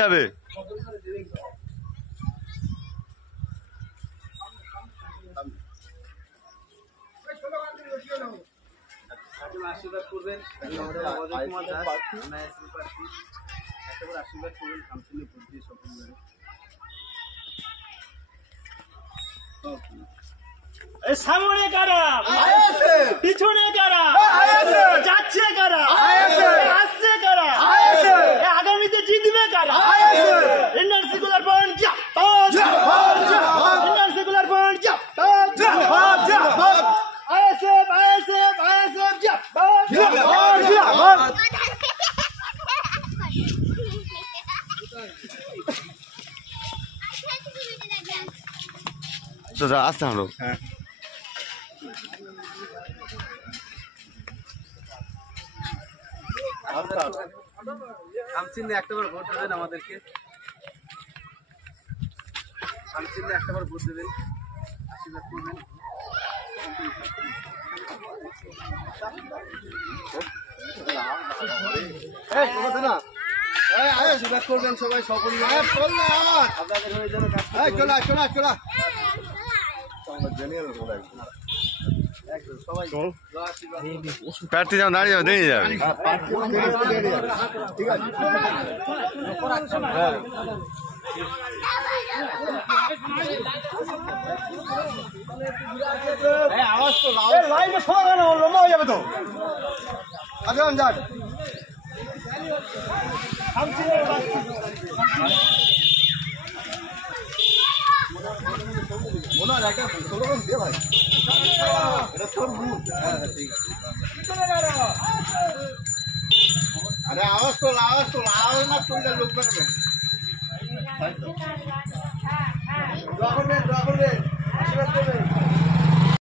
যাবে আশীর্বাদ করবেন আশীর্বাদ করবেন কাউন্সিলে বুদ্ধি সফল সামনে কারা পিছনে কারা যাচ্ছে কারা আসছে কারা আগামীতে জিতবে কারা Indian secular front Indian secular front ISF ISF ISF तो आस्ते हम लोग শামসিনে একটাবার ভোট দেবেন আমাদেরকে শামসিনে একটাবার ভোট দেবেন আশীর্বাদ করবেন আশীর্বাদ করবেন সবাই সকল আপনাদের হয়ে যেন চলা প্রার্থী যেমন দাঁড়িয়ে যাবে দাঁড়িয়ে যাবে ঠিক আছে আওয়াজ তো লাইনে শোনা কেন লম্বা হয়ে যাবে তো আগে যান মনে হয় একটা স্লোগান দিয়ে ভাই এটা সব গ্রুপ ঠিক আছে আরে আওয়াজ তো আওয়াজ না শুনলে লোক করবে